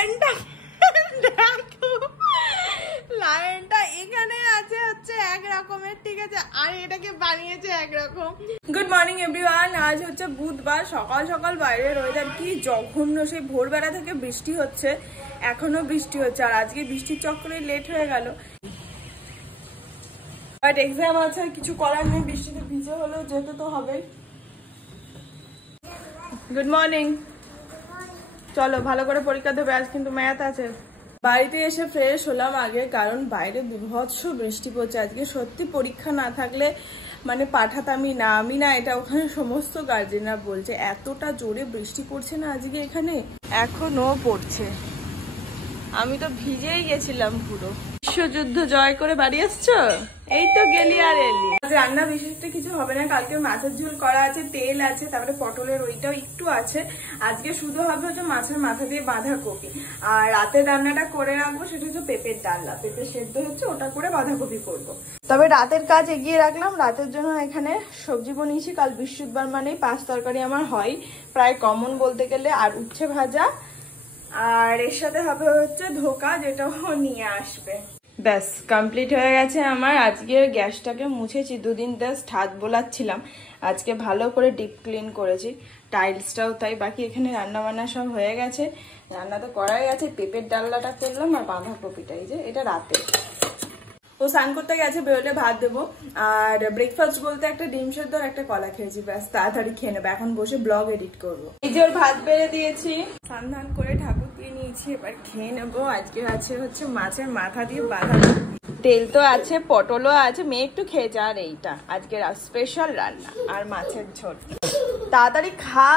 লায়নটা দেখো, লায়নটা এখানে আছে হচ্ছে এক রকমের, ঠিক আছে, আর এটাকে বানিয়েছে একরকম। Good morning everyone. আজ হচ্ছে বুধবার, সকাল সকাল বাইরের ওয়েদার কি জঘন্য, সেই ভোরবেলা থেকে বৃষ্টি হচ্ছে, এখনো বৃষ্টি হচ্ছে, আর আজকে বৃষ্টির চক্করে লেট হয়ে গেল। বাট এক্সাম আছে, কিছু করার নেই, বৃষ্টিতে ভিজে হলেও যেতে তো হবে। গুড মর্নিং, চলো ভালো করে পরীক্ষা দেবে, আজ কিন্তু ম্যাথ আছে। বাড়িতে এসে ফ্রেশ হলাম আগে, কারণ বাইরে বিভৎস বৃষ্টি পড়ছে। আজকে সত্যি পরীক্ষা না থাকলে মানে পাঠাতামই না, আমি না, এটা ওখানে সমস্ত গার্জেনরা বলছে, এতটা জোরে বৃষ্টি পড়ছে না আজকে এখানে, এখনো পড়ছে। আমি তো ভিজেই গেছিলাম পুরো। বিশ্বযুদ্ধ জয় করে বাড়ি আসছো? এই তো গেলি আর এলি। আজ রান্না বিশেষ কিছু হবে না, কালকে মাছের ঝোল করা আছে, তেল আছে, তারপরে পটলের ওইটাও একটু আছে। আজকে শুধু হবে হচ্ছে মাছের মাথা দিয়ে বাঁধাকপি, আর রাতের রান্নাটা করে রাখবো, সেটা হচ্ছে পেঁপের ডালনা, পেঁপে সেদ্ধ হচ্ছে, ওটা করে বাঁধাকপি করবো। তবে রাতের কাজ এগিয়ে রাখলাম, রাতের জন্য এখানে সবজি বানিয়েছি। কাল বৃহস্পতিবার মানেই 5 তরকারি আমার হয়, প্রায় কমন বলতে গেলে, আর উচ্ছে ভাজা, আর এর সাথে হবে হচ্ছে ধোকা, যেটাও নিয়ে আসবে। ব্যাস কমপ্লিট হয়ে গেছে আমার। আজকে গ্যাসটাকে মুছেছি, দুদিন জাস্ট হাত বোলাচ্ছিলাম, আজকে ভালো করে ডিপ ক্লিন করেছি, টাইলসটাও তাই। বাকি এখানে রান্না বান্না সব হয়ে গেছে, রান্না তো করাই গেছে। পেঁপের ডালনাটা করলাম, আর বাঁধাকপিটাই যে এটা রাতে। ও স্নান করতে গেছে, বেরোলে ভাত দেবো। আর ব্রেকফাস্ট বলতে একটা ডিম সেদ্ধ আর একটা কলা খেয়েছি, ব্যাস, তাড়াতাড়ি খেয়ে নেবো, এখন বসে ব্লগ এডিট করবো। এই যে ওর ভাত বেড়ে দিয়েছি, স্নান ধান করে ঠাকুর দিয়ে নিয়েছি, এবার খেয়ে নেবো। আজকে আছে হচ্ছে মাছের মাথা দিয়ে বাঁধাকপি, তেল তো আছে, পটলও আছে, মেয়ে একটু খেয়েছে, আর এইটা আজকের স্পেশাল রান্না, আর মাছের ঝোল। তাড়াতাড়ি খা।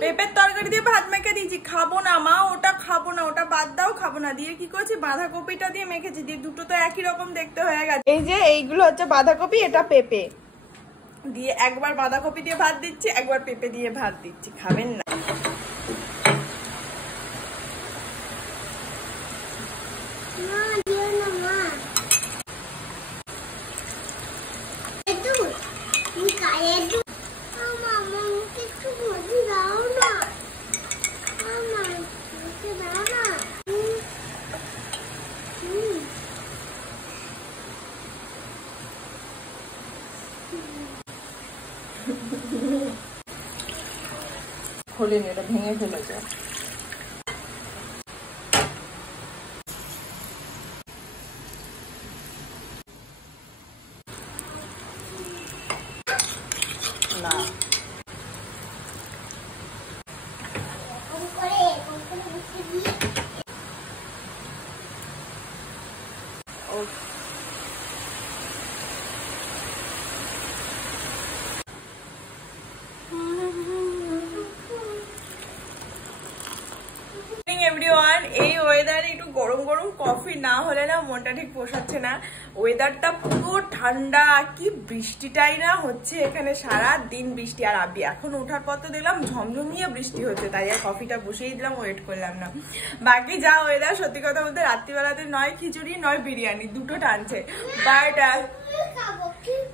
পেঁপের তরকারি দিয়ে ভাত মেখে দিয়েছি, খাবো না মা, ওটা খাবো না, ওটা বাদ দাও, খাবো না। দিয়ে কি করেছি, বাঁধাকপিটা দিয়ে মেখেছি, দিয়ে দুটো তো একই রকম দেখতে হয়ে গেছে। এই যে এইগুলো হচ্ছে বাঁধাকপি, এটা পেঁপে দিয়ে, একবার বাঁধাকপি দিয়ে ভাত দিচ্ছি, একবার পেঁপে দিয়ে ভাত দিচ্ছি, খাবেন না? খোলেনি, এটা ভেঙে ফেলেছে। না এভরিওয়ান, এই ওয়েদারে একটু গরম গরম কফি না হলে না মনটা ঠিক পোষাচ্ছে না। ওয়েদারটা পুরো ঠান্ডা, কি বৃষ্টিটাই না হচ্ছে এখানে, সারা দিন বৃষ্টি। আর আবি এখন ওঠার পর তো দেখলাম ঝমঝমিয়ে বৃষ্টি হচ্ছে, তাই আর কফিটা বসেই দিলাম, ওয়েট করলাম না। বাকি যা ওয়েদার, সত্যি কথা বলতে রাত্রিবেলাতে নয় খিচুড়ি নয় বিরিয়ানি, দুটো টানছে। বাট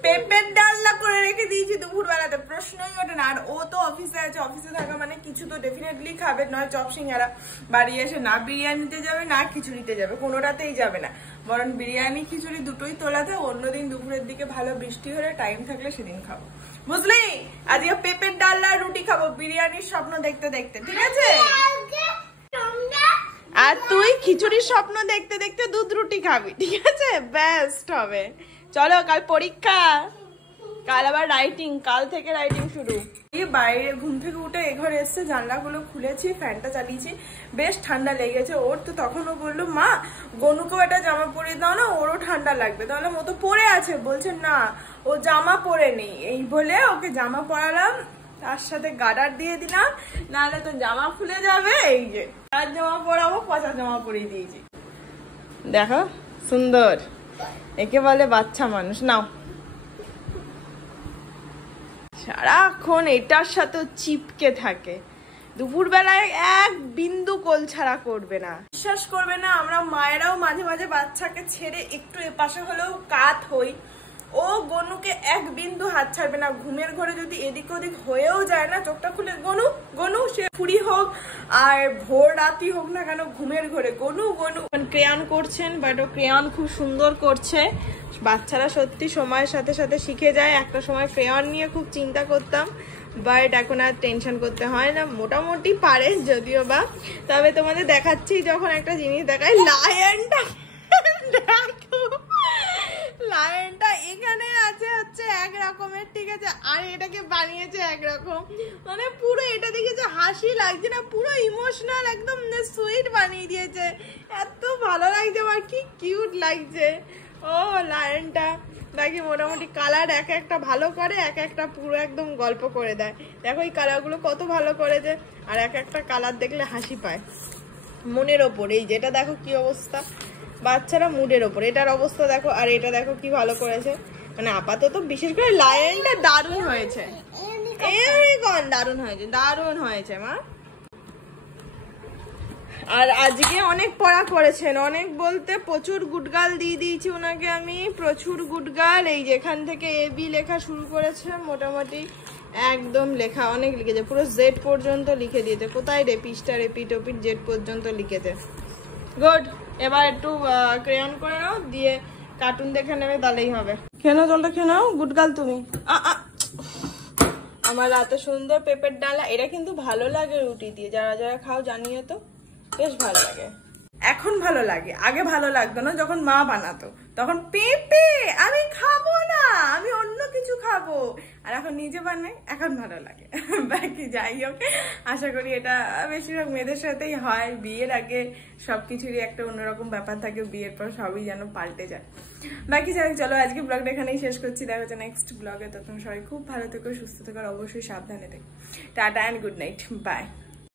পেঁপের ডালনা করে রেখে দিয়েছি দুপুর বেলাতে, প্রশ্নই ওঠে না। আর ও তো অফিসে আছে, অফিসে থাকা মানে কিছু তো ডেফিনেটলি খাবে, নয় চপ সিঙ্গারা। বাড়ি এসে না বিরিয়ানিতে যাবে না খিচুড়িতে যাবে, কোনোটাতেই যাবে না, বরং বিরিয়ানি খিচুড়ি দুটোই তোলাতে। অন্যদিন দুপুরের দিকে ভালো বৃষ্টি হলে টাইম থাকলে সেদিন খাবো, বুঝলি? আজকে পেঁপের ডালনা রুটি খাবো, বিরিয়ানির স্বপ্ন দেখতে দেখতে, ঠিক আছে? আর তুই খিচুড়ির স্বপ্ন দেখতে দেখতে দুধ রুটি খাবি, ঠিক আছে? বেস্ট হবে। চলো, কাল পরীক্ষা, কাল আবার রাইটিং, কাল থেকে রাইটিং শুরু। বাইরে ঘুম থেকে উঠে এ ঘরে এসছে, জানলাগুলো খুলেছি, ফ্যানটা চালিয়েছি, বেশ ঠান্ডা লেগেছে ওর। তো তখন ও বললো, মা গনুকেও একটা জামা পরিয়ে দাও না, ওরও ঠান্ডা লাগবে। তাহলে ও তো পরে আছে, বলছে না ও জামা পরে নেই। এই বলে ওকে জামা পরালাম, তার সাথে গার্ডার দিয়ে দিলাম, নাহলে তো জামা খুলে যাবে। এই যে তার জামা পরাবো, পচা জামা পরিয়ে দিয়েছি, দেখো সুন্দর, একে বলে বাচ্চা মানুষ। নাও, সারাক্ষণ এটার সাথে চিপকে থাকে, দুপুর বেলায় এক বিন্দু কোল ছাড়া করবে না। বিশ্বাস করবে না, আমরা মায়েরাও মাঝে মাঝে বাচ্চাকে ছেড়ে একটু এপাশে হলেও কাত হই, ও গনুকে এক বিন্দু হাত ছাড়বে না। ঘুমের ঘরে যদি এদিক ওদিক হয়েও যায় না, চোখটা খুলে গনু গনু, সে ফুরি হোক আর ভোর রাতি হোক না কেন, ঘুমের ঘরে গনু গনু। ক্রেয়ন করছেন, বাট ও ক্রেয়ন খুব সুন্দর করছে। বাচ্চারা সত্যি সময়ের সাথে সাথে শিখে যায়। একটা সময় ক্রেয়ন নিয়ে খুব চিন্তা করতাম, বাট এখন আর টেনশন করতে হয় না, মোটামুটি পারে যদিও বা। তবে তোমাদের দেখাচ্ছি যখন একটা জিনিস দেখায়, লায়নটা দেখো, লায়নটা এখানে আছে হচ্ছে এক রকমের, ঠিক আছে, আর এটাকে বানিয়েছে একরকম। মানে পুরো এটা দেখে যে হাসি লাগছে না, পুরো ইমোশনাল একদম সুইট বানিয়ে দিয়েছে। এত ভালো লাগছে আমার, কি কিউট লাগছে ও লায়নটা। বাকি মোটামুটি কালার এক একটা ভালো করে, এক একটা পুরো একদম গল্প করে দেয়। দেখো এই কালারগুলো কত ভালো করেছে, আর এক একটা কালার দেখলে হাসি পায়। মনের ওপর এই যেটা দেখো কি অবস্থা, বাচ্চারা মুডের ওপর। এটার অবস্থা দেখো, আর এটা দেখো কি ভালো করেছে। মানে আপাতত বিশেষ করে লায়নটা দারুণ হয়েছে, ইউনিকর্ন দারুণ হয়েছে, দারুণ হয়েছে মা। আর আজকে অনেক পড়া করেছেন, অনেক বলতে প্রচুর গুডগাল দিয়ে দিয়েছি ওনাকে আমি, প্রচুর গুডগাল। এই যেখান থেকে এবি লেখা শুরু করেছে, মোটামুটি একদম লেখা অনেক লিখেছে, পুরো জেড পর্যন্ত লিখে দিয়েছে। কোথায় রে পিসটা, রেপিট ওপিট জেড পর্যন্ত লিখেছে। গুড, এবার একটু ক্রেয়ন করে নাও, দিয়ে কার্টুন দেখে নেবে, তাহলেই হবে। খেয়ে নাও জলটা, খেয়ে নাও গুডগাল তুমি। আমার রাতে সুন্দর পেঁপের ডালা, এটা কিন্তু ভালো লাগে রুটি দিয়ে, যারা যারা খাও জানিয়ে তো, বেশ ভালো লাগে। এখন ভালো লাগে, আগে ভালো লাগতো না। যখন মা বানাতো তখন পেঁপে আমি খাবো না, আমি অন্য কিছু খাবো, আর এখন নিজে বানাই, এখন ভালো লাগে। বাকি যাই হোক, আশা করি এটা বেশিরভাগ মেয়েদের সাথেই হয়। বিয়ের আগে সবকিছুরই একটা অন্যরকম ব্যাপার থাকে, বিয়ের পর সবই যেন পাল্টে যায়। বাকি যাই হোক, চলো আজকে ব্লগটা এখানেই শেষ করছি। দেখা হচ্ছে নেক্সট ব্লগে। তখন সবাই খুব ভালো থেকো, সুস্থ থেকো, অবশ্যই সাবধানে থেকো। Tata and good night, by.